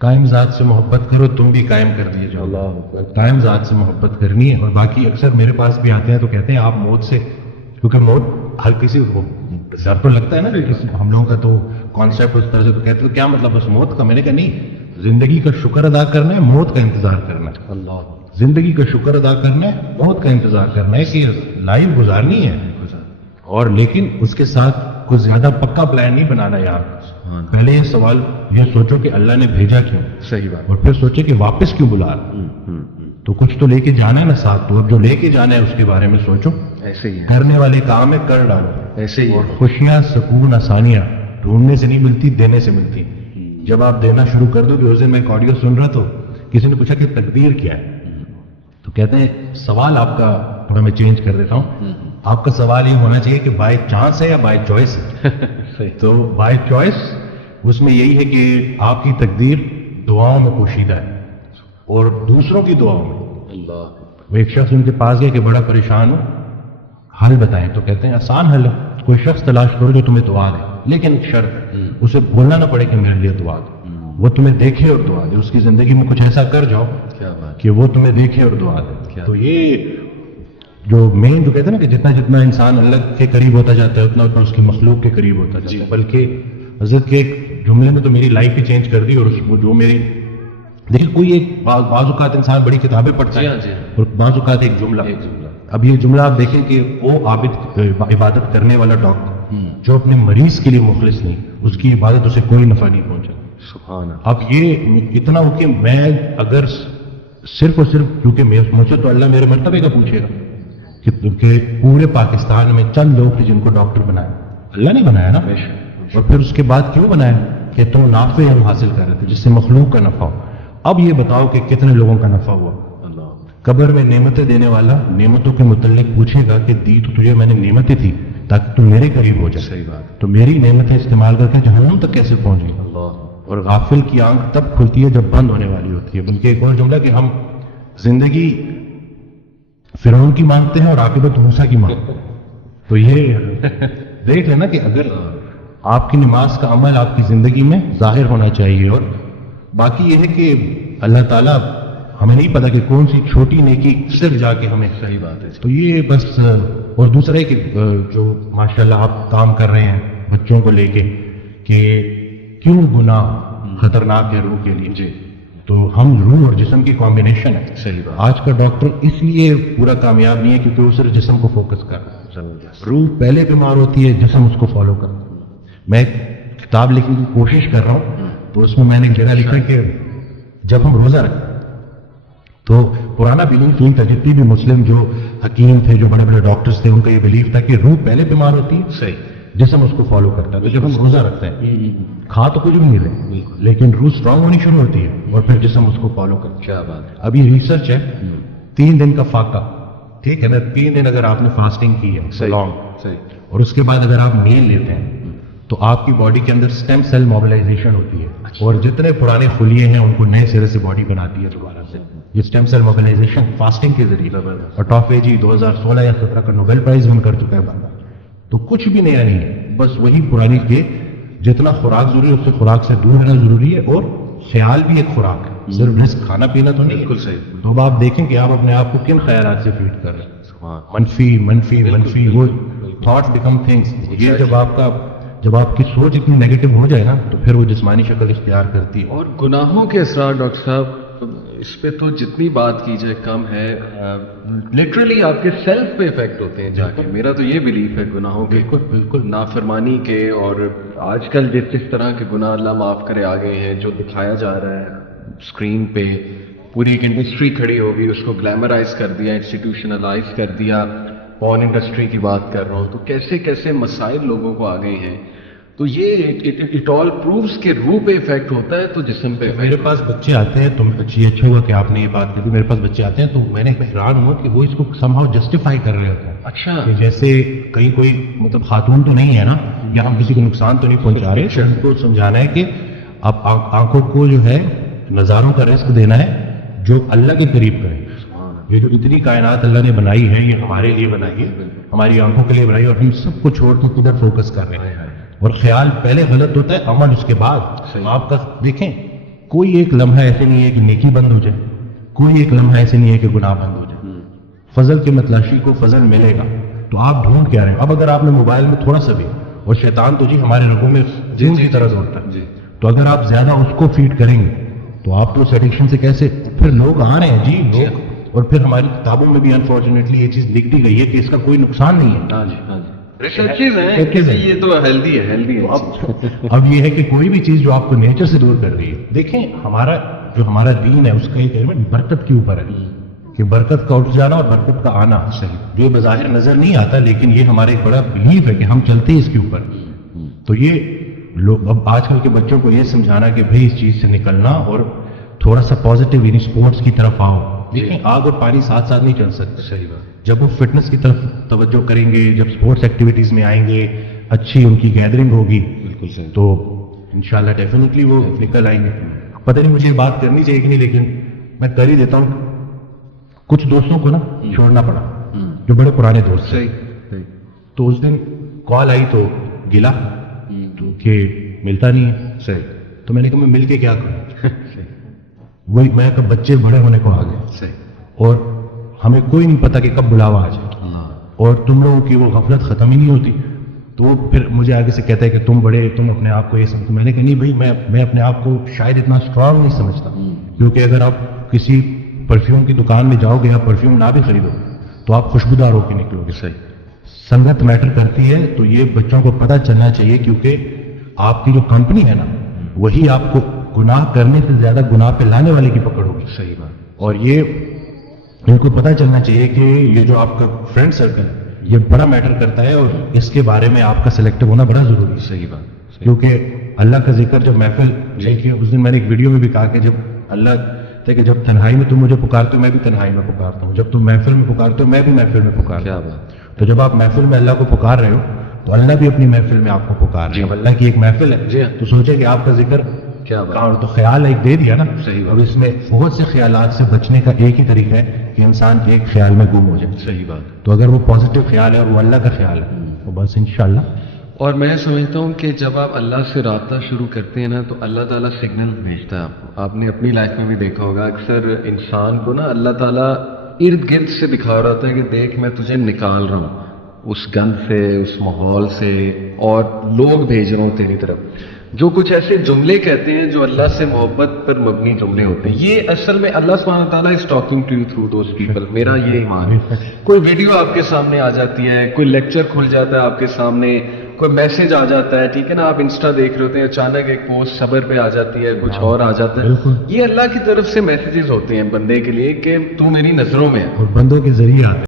قائم ذات سے محبت کرو تم بھی قائم کر دیے جاؤ. قائم ذات سے محبت کرنی ہے. اور باقی اکثر میرے پاس بھی آتے ہیں تو کہتے ہیں آپ موت سے, کیونکہ موت ہر کسی کو ڈر تو لگتا ہے نا, کسی ہم لوگوں کا تو کانسیپٹ اس طرح سے, تو کہتے ہیں کیا مطلب بس موت کا. میں نے کہا نہیں, زندگی کا شکر ادا کرنا ہے, موت کا انتظار کرنا ہے. اللہ, زندگی کا شکر ادا کرنا ہے, موت کا انتظار کرنا ہے کہ لائف گزارنی ہے, اور لیکن اس کے ساتھ کچھ زیادہ پکا پلان نہیں بنانا یار. پہلے یہ سوال یہ سوچو کہ اللہ نے بھیجا کیوں, صحیح بات, اور پھر سوچے کہ واپس کیوں بلا رہا. تو کچھ تو لے کے جانا ہے نا ساتھ, تو اب جو لے کے جانا ہے اس کے بارے میں سوچو. ایسے ہی کرنے والے کام ہے کر ڈالو. ایسے ہی خوشیاں, سکون, آسانیاں ڈھونڈنے سے نہیں ملتی, دینے سے ملتی. جب آپ دینا شروع کر دو. کہ اس دن میں ایک آڈیو سن رہا تو کسی نے پوچھا کہ تقدیر کیا ہے, تو کہتے ہیں سوال آپ کا تھوڑا میں چینج کر دیتا ہوں. آپ کا سوال یہ ہونا چاہیے کہ بائی چانس ہے یا بائی چوائس ہے. تو بائی چوائس اس میں یہی ہے کہ آپ کی تقدیر دعاؤں میں پوشیدہ ہے اور دوسروں کی دعاؤں میں. اللہ, وہ ایک شخص ان کے پاس گیا کہ بڑا پریشان ہو, حل بتائیں. تو کہتے ہیں آسان حل ہے, کوئی شخص تلاش کرو جو تمہیں دعا دے, لیکن شرط اسے بولنا نہ پڑے کہ میرے لیے دعا دے. وہ تمہیں دیکھے اور دعا دے. اس کی زندگی میں کچھ ایسا کر جاؤ کہ وہ تمہیں دیکھے اور دعا دے. تو یہ جو مین جو کہتے ہیں نا کہ جتنا جتنا انسان اللہ کے قریب ہوتا جاتا ہے اتنا اتنا اس کی مخلوق کے قریب ہوتا جاتا ہے. بلکہ حضرت کے ایک جملے میں تو میری لائف ہی چینج کر دی. اور وہ جو میری دیکھیں, کوئی ایک بعض اوقات انسان بڑی کتابیں پڑھتا ہے اور بعض اوقات ایک جملہ. اب یہ جملہ آپ دیکھیں کہ وہ عابد عبادت کرنے والا ڈاکٹر جو اپنے مریض کے لیے مخلص نہیں, اس کی عبادت اسے کوئی نفع نہیں پہنچا. سبحان. اب یہ اتنا ہو کہ میں اگر صرف اور صرف کیونکہ مجھ سے تو اللہ میرے مرتبے کا پوچھے گا کہ پورے پاکستان میں چند لوگ تھے جن کو ڈاکٹر بنایا, اللہ نے بنایا نا. اور پھر اس کے بعد کیوں بنایا کہ تم نافع ہم حاصل کر رہے تھے جس سے مخلوق کا نفع ہو. اب یہ بتاؤ کہ کتنے لوگوں کا نفع ہوا. قبر میں نعمتیں دینے والا نعمتوں کے متعلق پوچھے گا کہ دی تو تجھے میں نے نعمتیں تھی تاکہ تم میرے قریب ہو جائے. صحیح بات. تو میری نعمتیں استعمال کر کے جہنم تک کیسے پہنچ گئی. اور غافل کی آنکھ تب کھلتی ہے جب بند ہونے والی ہوتی ہے. بلکہ ایک اور جملہ کہ ہم زندگی فرعون کی مانگتے ہیں اور عاقبت موسیٰ کی مانگتے ہیں. تو یہ دیکھ لینا کہ اگر آپ کی نماز کا عمل آپ کی زندگی میں ظاہر ہونا چاہیے. اور باقی یہ ہے کہ اللہ تعالیٰ ہمیں نہیں پتا کہ کون سی چھوٹی نیکی صرف جا کے ہمیں. صحیح بات ہے. تو یہ بس. اور دوسرا ہے کہ جو ماشاءاللہ آپ کام کر رہے ہیں بچوں کو لے کے کہ کیوں گناہ خطرناک ہے روح کے لیے. جی. تو ہم روح اور جسم کی کمبینیشن ہے. صحیح بات. آج کا ڈاکٹر اس لیے پورا کامیاب نہیں ہے کیونکہ وہ صرف جسم کو فوکس کر رہا ہے. روح پہلے بیمار ہوتی ہے, جسم اس کو فالو کرتا ہے. میں کتاب لکھنے کی کوشش کر رہا ہوں تو اس میں نے ایک جگہ لکھا کہ جب ہم روزہ رکھتے تو پرانا بلیف نہیں تھا, جتنی بھی مسلم جو حکیم تھے جو بڑے بڑے ڈاکٹرز تھے ان کا یہ بلیف تھا کہ روح پہلے بیمار ہوتی ہے. صحیح. جسم اس کو فالو کرتا ہے. تو جب ہم روزہ رکھتے ہیں کھا تو کچھ بھی نہیں رہے لیکن روح اسٹرانگ ہونی شروع ہوتی ہے اور پھر جسم اس کو فالو کرتا ہے. کیا بات. اب یہ ریسرچ ہے 3 دن کا فاقہ, ٹھیک ہے نا. 3 دن اگر آپ نے فاسٹنگ کی ہے لانگ, اور اس کے بعد اگر آپ میل لیتے ہیں تو آپ کی باڈی کے اندر اسٹیم سیل موبلائزیشن ہوتی ہے اور جتنے پرانے خلیے ہیں ان کو نئے سرے سے باڈی بناتی ہے دوبارہ سے. یہ اسٹیم سیل موبلائزیشن فاسٹنگ کے ذریعے. اور ٹافیجی 2016 یا 17 کا نوبل پرائز ون کر چکا ہے بندہ. تو کچھ بھی نیا نہیں ہے, بس وہی پرانی کے جتنا خوراک ضروری ہے اس سے خوراک سے دور رہنا ضروری ہے. اور خیال بھی ایک خوراک ہے, صرف رزق کھانا پینا تو نہیں. بالکل صحیح. تو اب آپ دیکھیں کہ آپ اپنے آپ کو کن خیالات سے فیڈ کر رہے ہیں. منفی منفی منفی, وہ تھاٹس بیکم تھنگس. یہ جب آپ کی سوچ اتنی نیگیٹو ہو جائے نا تو پھر وہ جسمانی شکل اختیار کرتی ہے. اور گناہوں کے اثرات ڈاکٹر صاحب اس پہ تو جتنی بات کی جائے کم ہے. لٹرلی آپ کے سیلف پہ افیکٹ ہوتے ہیں جا کے. میرا تو یہ بلیف ہے گناہوں کے, بالکل نافرمانی کے. اور آج کل جس طرح کے گناہ اللہ معاف کرے آ گئے ہیں جو دکھایا جا رہا ہے اسکرین پہ, پوری ایک انڈسٹری کھڑی ہوگی, اس کو گلیمرائز کر دیا, انسٹیٹیوشنلائز کر دیا. پورن انڈسٹری کی بات کر رہا ہوں. تو کیسے کیسے مسائل لوگوں کو آ گئے ہیں. تو یہ اٹ آل پروفز کہ روح پہ افیکٹ ہوتا ہے تو جسم پہ. میرے پاس بچے آتے ہیں, تو اچھا ہوا کہ آپ نے یہ بات کی. میرے پاس بچے آتے ہیں تو میں نے حیران ہوا کہ وہ اس کو سم ہاؤ جسٹیفائی کر رہے ہوتے ہیں. اچھا. جیسے کہیں کوئی مطلب خاتون تو نہیں ہے نا, یا ہم کسی کو نقصان تو نہیں پہنچا رہے. ان کو سمجھانا ہے کہ اب آنکھوں کو جو ہے نظاروں کا رزق دینا ہے جو اللہ کے قریب کرے. یہ جو اتنی کائنات اللہ نے بنائی ہے یہ ہمارے لیے بنائی ہے, ہماری آنکھوں کے لیے بنائی ہے, اور ہم سب کو چھوڑ کے کدھر فوکس کر رہے ہیں. اور خیال پہلے غلط ہوتا ہے, عمل اس کے بعد. آپ کا دیکھیں کوئی ایک لمحہ ایسے نہیں ہے کہ نیکی بند ہو جائے, کوئی ایک لمحہ ایسے نہیں ہے کہ گناہ بند ہو جائے. فضل کے متلاشی کو فضل ملے گا, تو آپ ڈھونڈ کیا رہے ہیں. اب اگر آپ نے موبائل میں تھوڑا سا بھی, اور شیطان تو جی ہمارے رگوں میں جن کی طرح دوڑتا ہے, تو اگر آپ زیادہ اس کو فیڈ کریں گے تو آپ تو اس ایڈکشن سے کیسے, پھر لوگ آ رہے ہیں جی لوگ, اور پھر ہماری کتابوں میں بھی انفارچونیٹلی یہ چیز لکھ دی گئی ہے کہ اس کا کوئی نقصان نہیں ہے. ہاں جی ہاں جی, ریسرچز ہیں, یہ تو ہیلدی ہے, ہیلدی ہے. اب یہ ہے کہ کوئی بھی چیز جو آپ کو نیچر سے دور کر رہی ہے, دیکھیں ہمارا دین ہے اس کا ایک ایلیمنٹ برکت کے اوپر ہے, کہ برکت کا اٹھ جانا اور برکت کا آنا, جو بظاہر نظر نہیں آتا لیکن یہ ہمارا ایک بڑا بلیف ہے کہ ہم چلتے ہیں اس کے اوپر. تو یہ لوگ اب آج کل کے بچوں کو یہ سمجھانا کہ بھائی اس چیز سے نکلنا اور تھوڑا سا پازیٹیو یعنی اسپورٹس کی طرف آؤ. دیکھیں آگ اور پانی ساتھ ساتھ نہیں چل سکتے. صحیح بات. جب وہ فٹنس کی طرف توجہ کریں گے, جب اسپورٹس ایکٹیویٹیز میں آئیں گے, اچھی ان کی گیدرنگ ہوگی, بالکل صحیح, تو انشاءاللہ ڈیفینیٹلی وہ نکل آئیں گے. پتہ نہیں مجھے بات کرنی چاہیے کہ نہیں, لیکن میں کر ہی دیتا ہوں. کچھ دوستوں کو نا چھوڑنا پڑا جو بڑے پرانے دوست ہیں. تو اس دن کال آئی تو گلا کہ ملتا نہیں ہے. صحیح. تو میں نے کہا میں مل کے کیا کروں. وہی میں کہا بچے بڑے ہونے کو آ گئے, صحیح, اور ہمیں کوئی نہیں پتا کہ کب بلاوا آ جائے, اور تم لوگوں کی وہ غفلت ختم ہی نہیں ہوتی. تو وہ پھر مجھے آگے سے کہتا ہے کہ تم بڑے, تم اپنے آپ کو یہ سمجھتے. میں نے کہا نہیں بھائی, میں اپنے آپ کو شاید اتنا اسٹرانگ نہیں سمجھتا, کیونکہ اگر آپ کسی پرفیوم کی دکان میں جاؤ گے, آپ پرفیوم نہ بھی خریدو تو آپ خوشبودار ہو کے نکلو گے. صحیح. سنگت میٹر کرتی ہے, تو یہ بچوں کو پتہ چلنا چاہیے, کیونکہ آپ کی جو کمپنی ہے نا وہی آپ کو گناہ کرنے سے زیادہ گناہ پہ لانے والے کی پکڑ ہوگی. صحیح بات. اور یہ ان کو پتہ چلنا چاہیے کہ یہ جو آپ کا فرینڈ سرکل ہے یہ بڑا میٹر کرتا ہے, اور اس کے بارے میں آپ کا سلیکٹو ہونا بڑا ضروری ہے. صحیح بات. کیونکہ اللہ کا ذکر جب محفل, دیکھیے اس دن میں نے ایک ویڈیو میں بھی کہا کہ جب اللہ کہ جب تنہائی میں تم مجھے پکارتے ہو میں بھی تنہائی میں پکارتا ہوں, جب تم محفل میں پکارتے ہو میں بھی محفل میں پکارتا ہوں. کیا بات. تو جب آپ محفل میں اللہ کو پکار رہے ہو تو اللہ بھی اپنی محفل میں آپ کو پکار رہے ہیں. اللہ کی ایک محفل ہے, تو سوچے کہ آپ کا ذکر کیا بات. تو خیال ایک دے دیا نا. صحیح. اب اس میں بہت سے خیالات سے بچنے کا ایک ہی طریقہ ہے کہ انسان ایک خیال میں گم ہو جائے. صحیح بات. تو اگر وہ پازیٹیو خیال ہے اور وہ اللہ کا خیال ہے تو بس انشاءاللہ. اور میں سمجھتا ہوں کہ جب آپ اللہ سے رابطہ شروع کرتے ہیں نا تو اللہ تعالیٰ سگنل بھیجتا ہے آپ کو. آپ نے اپنی لائف میں بھی دیکھا ہوگا, اکثر انسان کو نا اللہ تعالیٰ ارد گرد سے دکھا رہا ہوتا ہے کہ دیکھ میں تجھے نکال رہا ہوں اس گند سے, اس ماحول سے, اور لوگ بھیج رہا ہوں تیری طرف. جو کچھ ایسے جملے کہتے ہیں جو اللہ سے محبت پر مبنی جملے ہوتے ہیں, یہ اصل میں اللہ سبحانہ تعالیٰ is talking to you through those people. میرا یہ ایمان ہے. کوئی ویڈیو آپ کے سامنے آ جاتی ہے, کوئی لیکچر کھل جاتا ہے آپ کے سامنے, کوئی میسج آ جاتا ہے, ٹھیک ہے نا, آپ انسٹا دیکھ رہے ہوتے ہیں, اچانک ایک پوسٹ صبر پہ آ جاتی ہے, کچھ اور آ جاتا ہے. یہ اللہ کی طرف سے میسیجز ہوتے ہیں بندے کے لیے کہ تو میری نظروں میں ہے, اور بندوں کے ذریعے آتے ہیں.